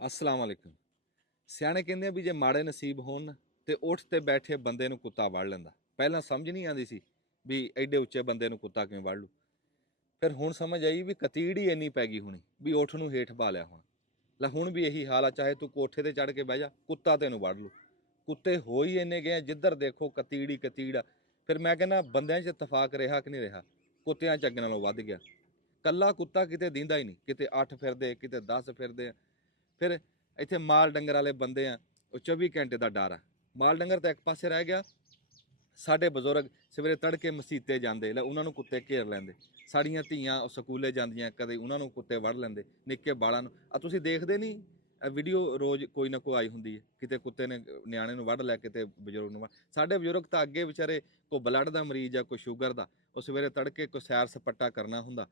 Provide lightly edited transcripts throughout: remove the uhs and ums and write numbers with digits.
अस्सलाम वालेकुम। सियाणे कहंदे आ भी जे माड़े नसीब होण ते उठ ते बैठे बंदे नूं कुत्ता वड़ लैंदा। ਪਹਿਲਾਂ ਸਮਝ ਨਹੀਂ ਆਉਂਦੀ ਸੀ ਵੀ ਐਡੇ ਉੱਚੇ ਬੰਦੇ ਨੂੰ ਕੁੱਤਾ ਕਿਵੇਂ ਵੜ ਲੂ। ਫਿਰ ਹੁਣ ਸਮਝ ਆਈ ਵੀ ਕਤੀੜ ਹੀ ਇੰਨੀ ਪੈ ਗਈ ਹੋਣੀ ਵੀ ਉੱਠ ਨੂੰ ਹੇਠ ਪਾ ਲਿਆ ਹੁਣ। ਲੈ ਹੁਣ ਵੀ ਇਹੀ ਹਾਲ ਆ, ਚਾਹੇ ਤੂੰ ਕੋਠੇ ਤੇ ਚੜ੍ਹ ਕੇ ਬਹਿ ਜਾ, ਕੁੱਤਾ ਤੈਨੂੰ ਵੜ ਲੂ। ਕੁੱਤੇ ਹੋ ਹੀ ਇੰਨੇ ਗਏ, ਜਿੱਧਰ ਦੇਖੋ ਕਤੀੜ ਹੀ ਕਤੀੜ ਆ। ਫਿਰ ਮੈਂ ਕਹਿੰਦਾ ਬੰਦਿਆਂ 'ਚ ਇਤਫਾਕ ਰਿਹਾ ਕਿ ਨਹੀਂ ਰਿਹਾ, ਕੁੱਤਿਆਂ 'ਚ ਅੱਗੇ ਨਾਲੋਂ ਵੱਧ ਗਿਆ। ਕੱਲਾ ਕੁੱਤਾ ਕਿਤੇ ਦਿੰਦਾ ਹੀ ਨਹੀਂ, ਕਿਤੇ 8 ਫਿਰਦੇ, ਕਿਤੇ 10 ਫਿਰਦੇ ਆ। ਫਿਰ ਇੱਥੇ ਮਾਲ ਡੰਗਰ ਵਾਲੇ ਬੰਦੇ ਆ, ਉਹ 24 ਘੰਟੇ ਦਾ ਡਰ ਆ। ਮਾਲ ਡੰਗਰ ਤਾਂ ਇੱਕ ਪਾਸੇ ਰਹਿ ਗਿਆ, ਸਾਡੇ ਬਜ਼ੁਰਗ ਸਵੇਰੇ ਤੜਕੇ ਮਸੀਤੇ ਜਾਂਦੇ, ਲੈ ਉਹਨਾਂ ਨੂੰ ਕੁੱਤੇ ਘੇਰ ਲੈਂਦੇ। ਸਾਡੀਆਂ ਧੀਆਂ ਸਕੂਲੇ ਜਾਂਦੀਆਂ, ਕਦੇ ਉਹਨਾਂ ਨੂੰ ਕੁੱਤੇ ਵੜ ਲੈਂਦੇ, ਨਿੱਕੇ ਬਾਲਾਂ ਨੂੰ। ਆ ਤੁਸੀਂ ਦੇਖਦੇ ਨਹੀਂ ਵੀਡੀਓ ਰੋਜ਼ ਕੋਈ ਨਾ ਕੋਈ ਆਈ ਹੁੰਦੀ ਹੈ, ਕਿਤੇ ਕੁੱਤੇ ਨੇ ਨਿਆਣੇ ਨੂੰ ਵੱਢ ਲਿਆ, ਕਿਤੇ ਬਜ਼ੁਰਗ ਨੂੰ। ਸਾਡੇ ਬਜ਼ੁਰਗ ਤਾਂ ਅੱਗੇ ਵਿਚਾਰੇ ਕੋਈ ਬਲੱਡ ਦਾ ਮਰੀਜ਼ ਆ, ਕੋਈ ਸ਼ੂਗਰ ਦਾ, ਉਹ ਸਵੇਰੇ ਤੜਕੇ ਕੋਈ ਸੈਰ ਸਪੱਟਾ ਕਰਨਾ ਹੁੰਦਾ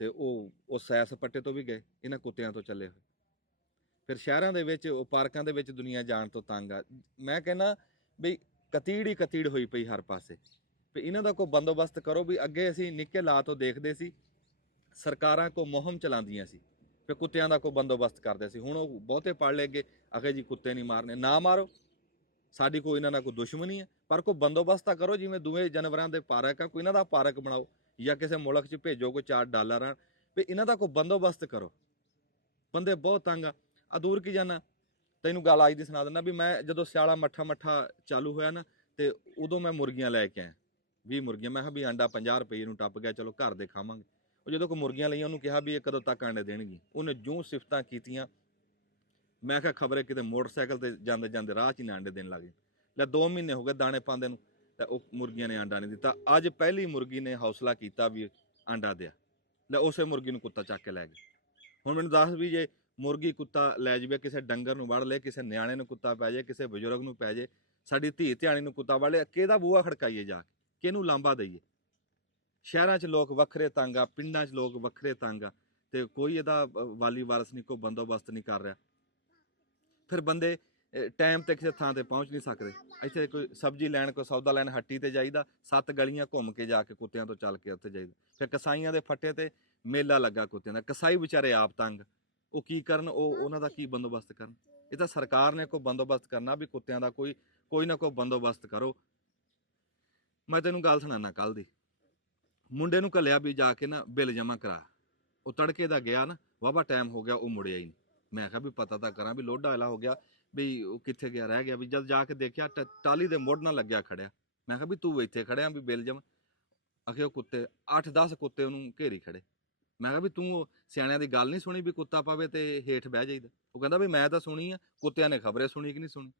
ਤੇ ਉਹ ਸੈਰ ਸਪੱਟੇ ਤੋਂ ਵੀ ਗਏ, ਇਹਨਾਂ ਕੁੱਤਿਆਂ ਤੋਂ ਚੱਲੇ ਹੋਏ। ਫਿਰ ਸ਼ਹਿਰਾਂ ਦੇ ਵਿੱਚ, ਉਹ ਪਾਰਕਾਂ ਦੇ ਵਿੱਚ ਦੁਨੀਆ ਜਾਣ ਤੋਂ ਤੰਗ ਆ। ਮੈਂ ਕਹਿੰਦਾ ਵੀ ਕਤੀੜ ਹੀ ਕਤੀੜ ਹੋਈ ਪਈ ਹਰ ਪਾਸੇ। ਵੀ ਇਹਨਾਂ ਦਾ ਕੋਈ ਬੰਦੋਬਸਤ ਕਰੋ। ਵੀ ਅੱਗੇ ਅਸੀਂ ਨਿੱਕੇ ਲਾ ਤੋਂ ਦੇਖਦੇ ਸੀ, ਸਰਕਾਰਾਂ ਕੋ ਮੁਹਿੰਮ ਚਲਾਉਂਦੀਆਂ ਸੀ, ਫਿਰ ਕੁੱਤਿਆਂ ਦਾ ਕੋਈ ਬੰਦੋਬਸਤ ਕਰਦੇ ਸੀ। ਹੁਣ ਉਹ ਬਹੁਤੇ ਪੜ ਲਏ ਅੱਗੇ, ਆਖੇ ਜੀ ਕੁੱਤੇ ਨਹੀਂ ਮਾਰਨੇ, ਨਾ ਮਾਰੋ, ਸਾਡੀ ਕੋਈ ਇਹਨਾਂ ਨਾਲ ਕੋਈ ਦੁਸ਼ਮਣੀ ਹੈ, ਪਰ ਕੋਈ ਬੰਦੋਬਸਤ ਤਾਂ ਕਰੋ। ਜਿਵੇਂ ਦੋਵੇਂ ਜਾਨਵਰਾਂ ਦੇ ਪਾਰਕ ਆ, ਕੋਈ ਇਹਨਾਂ ਦਾ ਪਾਰਕ ਬਣਾਓ, ਜਾਂ ਕਿਸੇ ਮੁਲਕ 'ਚ ਭੇਜੋ ਕੋਈ $4 ਵੀ ਇਹਨਾਂ ਦਾ ਕੋਈ ਬੰਦੋਬਸਤ ਕਰੋ। ਬੰਦੇ ਬਹੁਤ ਤੰਗ ਆ ਦੂਰ ਕੀ ਜਾਣਾ। ਤੈਨੂੰ ਗੱਲ ਅੱਜ ਦੀ ਸੁਣਾ ਦਿੰਦਾ ਵੀ ਮੈਂ ਜਦੋਂ ਸਿਆਲਾ ਮੱਠਾ ਚਾਲੂ ਹੋਇਆ ਨਾ, ਤੇ ਉਦੋਂ ਮੈਂ ਮੁਰਗੀਆਂ ਲੈ ਕੇ ਆਇਆ 20 ਮੁਰਗੀਆਂ। ਮੈਂ ਕਿਹਾ ਵੀ ਆਂਡਾ 50 ਰੁਪਏ ਨੂੰ ਟੱਪ ਗਿਆ, ਚਲੋ ਘਰ ਦੇ ਖਾਵਾਂਗੇ। ਉਹ ਜਦੋਂ ਕੋਈ ਮੁਰਗੀਆਂ ਲਈਆਂ, ਉਹਨੂੰ ਕਿਹਾ ਵੀ ਇਹ ਕਦੋਂ ਤੱਕ ਆਂਡੇ ਦੇਣਗੀ, ਉਹਨੇ ਜੂੰ ਸਿਫਤਾਂ ਕੀਤੀਆਂ। ਮੈਂ ਕਿਹਾ ਖਬਰੇ ਕਿਤੇ ਮੋਟਰਸਾਈਕਲ ਤੇ ਜਾਂਦੇ ਜਾਂਦੇ ਰਾਹ 'ਚ ਹੀ ਨਾ ਆਂਡੇ ਦੇਣ ਲੱਗ ਗਏ। ਲੈ 2 ਮਹੀਨੇ ਹੋ ਗਏ ਦਾਣੇ ਪਾਉਂਦੇ ਨੂੰ, ਤੇ ਉਹ ਮੁਰਗੀਆਂ ਨੇ ਆਂਡਾ ਨਹੀਂ ਦਿੱਤਾ। ਅੱਜ ਪਹਿਲੀ ਮੁਰਗੀ ਨੇ ਹੌਸਲਾ ਕੀਤਾ ਵੀ ਆਂਡਾ ਦਿਆ। ਲੈ ਉਸੇ ਮੁਰਗੀ ਨੂੰ ਕੁੱਤਾ ਚੱਕ ਕੇ ਲੈ ਗਿਆ। ਹੁਣ ਮੈਨੂੰ ਦੱਸ ਵੀ ਜੇ ਮੁਰਗੀ ਕੁੱਤਾ ਲੈ ਜਾਵੇ, ਕਿਸੇ ਡੰਗਰ ਨੂੰ ਵੜ ਲਏ, ਕਿਸੇ ਨਿਆਣੇ ਨੂੰ ਕੁੱਤਾ ਪੈ ਜਾਏ, ਕਿਸੇ ਬਜ਼ੁਰਗ ਨੂੰ ਪੈ ਜਾਏ, ਸਾਡੀ ਧੀ ਧਿਆਣੀ ਨੂੰ ਕੁੱਤਾ ਵੜ ਲਿਆ, ਕਿਹਦਾ ਬੂਹਾ ਖੜਕਾਈਏ ਜਾ ਕੇ, ਕਿਹਨੂੰ ਲਾਂਬਾ ਦਈਏ। ਸ਼ਹਿਰਾਂ 'ਚ ਲੋਕ ਵੱਖਰੇ ਤੰਗ ਆ, ਪਿੰਡਾਂ 'ਚ ਲੋਕ ਵੱਖਰੇ ਤੰਗ ਆ, ਤੇ ਕੋਈ ਇਹਦਾ ਵਾਲੀ ਵਾਰਸ ਨਹੀਂ, ਕੋਈ ਬੰਦੋਬਸਤ ਨਹੀਂ ਕਰ ਰਿਹਾ। ਫਿਰ ਬੰਦੇ ਟਾਈਮ ਤੇ ਕਿਸੇ ਥਾਂ ਤੇ ਪਹੁੰਚ ਨਹੀਂ ਸਕਦੇ। ਇੱਥੇ ਕੋਈ ਸਬਜ਼ੀ ਲੈਣ, ਕੋਈ ਸੌਦਾ ਲੈਣ ਹੱਟੀ ਤੇ ਜਾਈਦਾ, 7 ਗਲੀਆਂ ਘੁੰਮ ਕੇ ਜਾ ਕੇ ਕੁੱਤਿਆਂ ਤੋਂ ਚੱਲ ਕੇ ਉੱਥੇ ਜਾਈਦਾ। ਫਿਰ ਕਸਾਈਆਂ ਦੇ ਫੱਟੇ ਤੇ ਮੇਲਾ ਲੱਗਾ ਕੁੱਤਿਆਂ ਦਾ, ਕਸਾਈ ਵਿਚਾਰੇ ਆਪ ਤੰਗ, ਉਹ ਕੀ ਕਰਨ, ਉਹਨਾਂ ਦਾ ਕੀ ਬੰਦੋਬਸਤ ਕਰਨ। ਇਹ ਤਾਂ ਸਰਕਾਰ ਨੇ ਕੋਈ ਬੰਦੋਬਸਤ ਕਰਨਾ ਵੀ ਕੁੱਤਿਆਂ ਦਾ ਕੋਈ ਨਾ ਕੋਈ ਬੰਦੋਬਸਤ ਕਰੋ। ਮੈਂ ਤੈਨੂੰ ਗੱਲ ਸੁਣਾਉਣਾ, ਕੱਲ ਦੀ ਮੁੰਡੇ ਨੂੰ ਘੱਲਿਆ ਵੀ ਜਾ ਕੇ ਨਾ ਬਿੱਲ ਜਮ੍ਹਾਂ ਕਰਾ। ਉਹ ਤੜਕੇ ਦਾ ਗਿਆ ਨਾ, ਵਾਹਵਾ ਟਾਈਮ ਹੋ ਗਿਆ, ਉਹ ਮੁੜਿਆ ਹੀ ਨਹੀਂ। ਮੈਂ ਕਿਹਾ ਵੀ ਪਤਾ ਤਾਂ ਕਰਾਂ ਵੀ ਲੋਢਾ ਵਾਲਾ ਹੋ ਗਿਆ, ਵੀ ਉਹ ਕਿੱਥੇ ਗਿਆ, ਰਹਿ ਗਿਆ। ਵੀ ਜਦ ਜਾ ਕੇ ਦੇਖਿਆ ਟਾਲੀ ਦੇ ਮੁੱਢ ਨਾਲ ਲੱਗਿਆ ਖੜਿਆ। ਮੈਂ ਕਿਹਾ ਵੀ ਤੂੰ ਇੱਥੇ ਖੜਿਆ ਵੀ ਬਿੱਲ ਜਮ੍ਹਾਂ। ਆਖੇ ਉਹ ਕੁੱਤੇ 8-10 ਕੁੱਤੇ ਉਹਨੂੰ ਘੇਰੀ ਖੜੇ। ਮੈਂ ਕਿਹਾ ਵੀ ਤੂੰ ਸਿਆਣਿਆਂ ਦੀ ਗੱਲ ਨਹੀਂ ਸੁਣੀ ਵੀ ਕੁੱਤਾ ਪਾਵੇ ਤੇ ਹੇਠ ਬਹਿ ਜਾਈਦਾ। ਉਹ ਕਹਿੰਦਾ ਵੀ ਮੈਂ ਤਾਂ ਸੁਣੀ ਆ, ਕੁੱਤਿਆਂ ਨੇ ਖਬਰੇ ਸੁਣੀ ਕਿ ਨਹੀਂ ਸੁਣੀ।